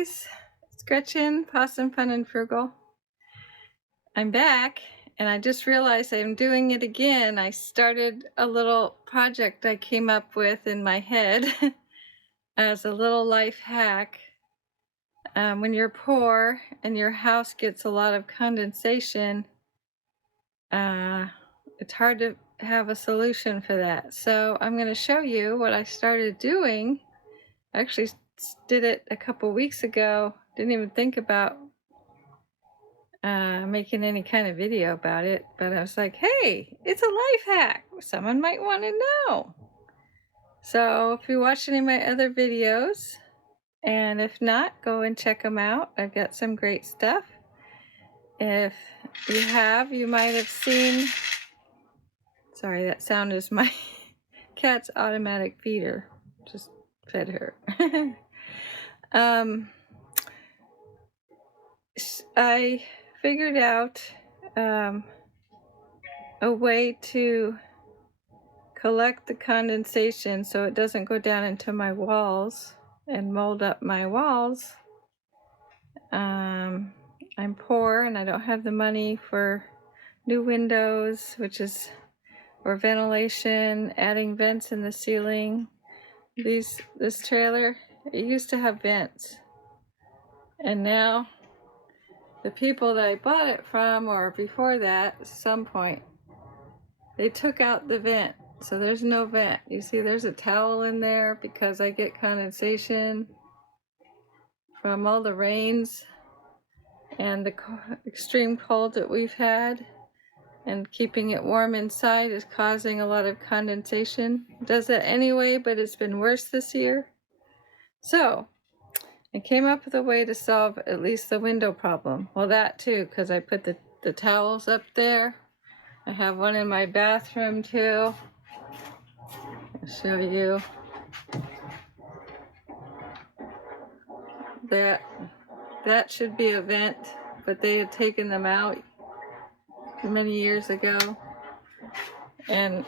guys, it's Gretchen, Possum Fun and Frugal. I'm back and I just realized I'm doing it again. I started a little project I came up with in my head as a little life hack. When you're poor and your house gets a lot of condensation, it's hard to have a solution for that. So I'm going to show you what I started doing. I actually did it a couple weeks ago. Didn't even think about making any kind of video about it, but I was like, hey, it's a life hack. Someone might want to know. So if you watch any of my other videos, and if not, go and check them out. I've got some great stuff. If you have, you might have seen, sorry, that sound is my cat's automatic feeder. Just fed her. I figured out a way to collect the condensation so it doesn't go down into my walls and mold up my walls. I'm poor and I don't have the money for new windows, or ventilation, adding vents in the ceiling. This trailer, it used to have vents, and now the people that I bought it from, or before that, at some point, they took out the vent, so there's no vent. You see there's a towel in there because I get condensation from all the rains and the extreme cold that we've had, and keeping it warm inside is causing a lot of condensation. It does that anyway, but it's been worse this year. So I came up with a way to solve at least the window problem. Well, that too, because I put the towels up there. I have one in my bathroom too. I'll show you. That should be a vent, but they had taken them out many years ago. And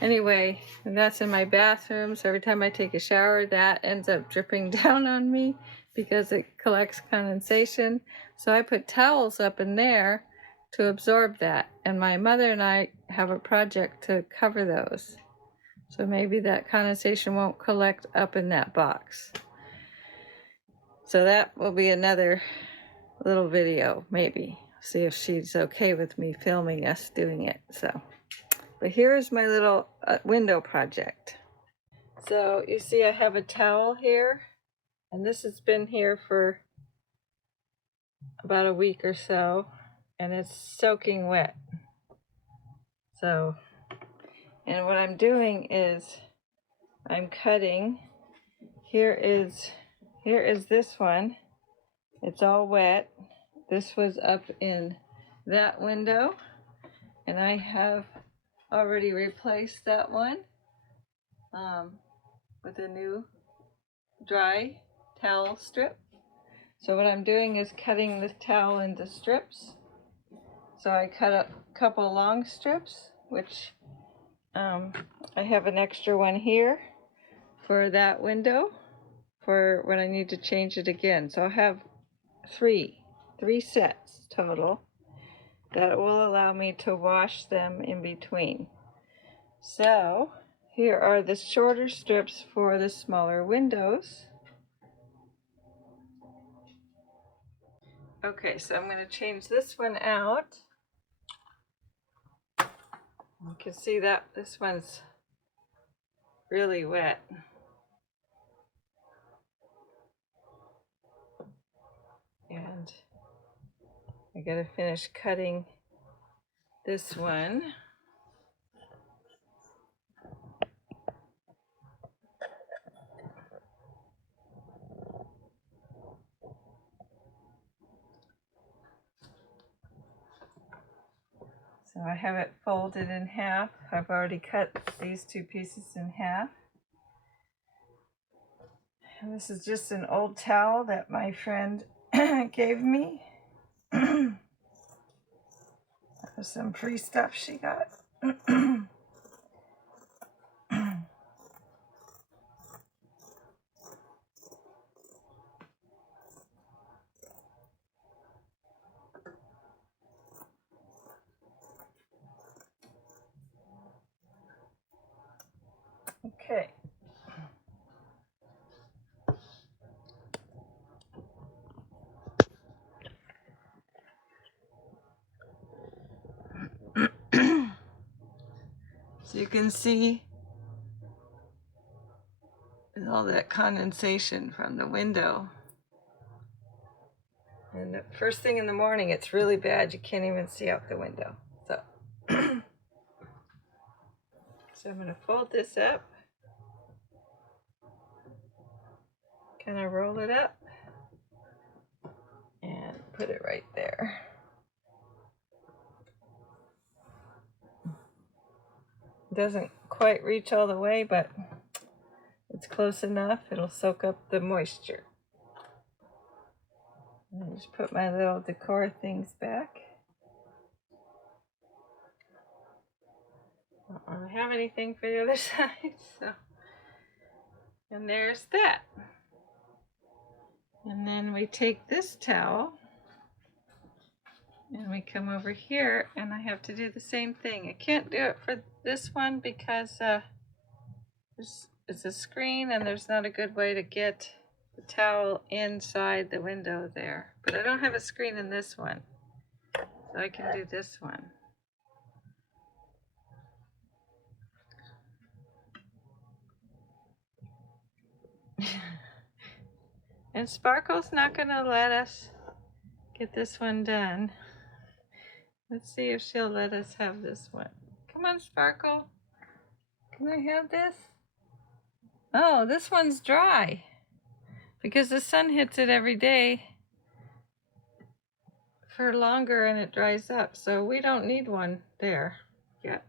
anyway, that's in my bathroom, so every time I take a shower, that ends up dripping down on me because it collects condensation. So I put towels up in there to absorb that, and my mother and I have a project to cover those, so maybe that condensation won't collect up in that box. So that will be another little video, maybe. See if she's okay with me filming us doing it. So, but here's my little window project. So you see I have a towel here, and this has been here for about a week or so, and it's soaking wet. So, and what I'm doing is I'm cutting. Here is this one. It's all wet. This was up in that window, and I have already replaced that one with a new dry towel strip. So what I'm doing is cutting the towel into strips. So I cut a couple long strips, which I have an extra one here for that window for when I need to change it again. So I'll have three sets total that will allow me to wash them in between. So here are the shorter strips for the smaller windows. Okay, so I'm going to change this one out. You can see that this one's really wet. And I gotta finish cutting this one. So I have it folded in half. I've already cut these two pieces in half. And this is just an old towel that my friend gave me. Some free stuff she got. You can see all that condensation from the window. And the first thing in the morning, it's really bad. You can't even see out the window. So, so I'm going to fold this up. Kind of roll it up. And put it right there. It doesn't quite reach all the way, but it's close enough. It'll soak up the moisture. And I just put my little decor things back. I don't have anything for the other side, so. And there's that. And then we take this towel and we come over here, and I have to do the same thing. I can't do it for this one because it's a screen and there's not a good way to get the towel inside the window there. But I don't have a screen in this one, so I can do this one. And Sparkle's not going to let us get this one done. Let's see if she'll let us have this one. Come on, Sparkle. Can I have this? Oh, this one's dry because the sun hits it every day for longer and it dries up. So we don't need one there yet.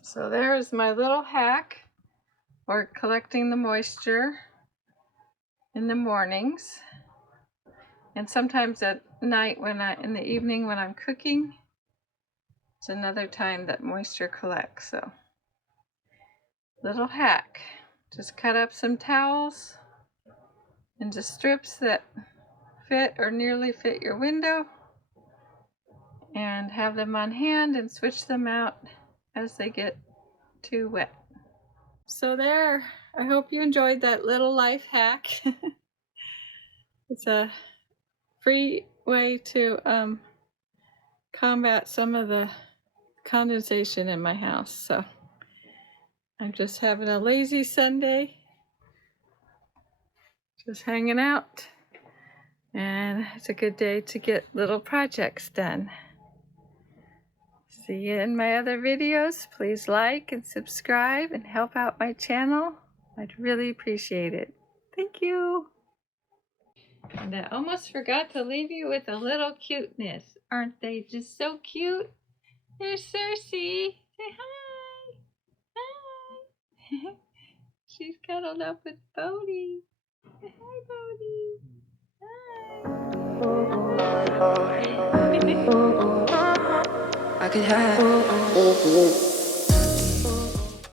So there's my little hack for collecting the moisture in the mornings, and sometimes at night in the evening when I'm cooking. It's another time that moisture collects. So little hack, just cut up some towels into strips that fit or nearly fit your window, and have them on hand and switch them out as they get too wet. So there, I hope you enjoyed that little life hack. It's a free way to combat some of the condensation in my house. So I'm just having a lazy Sunday, just hanging out, and it's a good day to get little projects done. See you in my other videos. Please like and subscribe and help out my channel. I'd really appreciate it. Thank you. And I almost forgot to leave you with a little cuteness. Aren't they just so cute? There's Cersei. Say hi. Hi. She's cuddled up with Bodhi. Say hi, Bodhi. Hi. I could have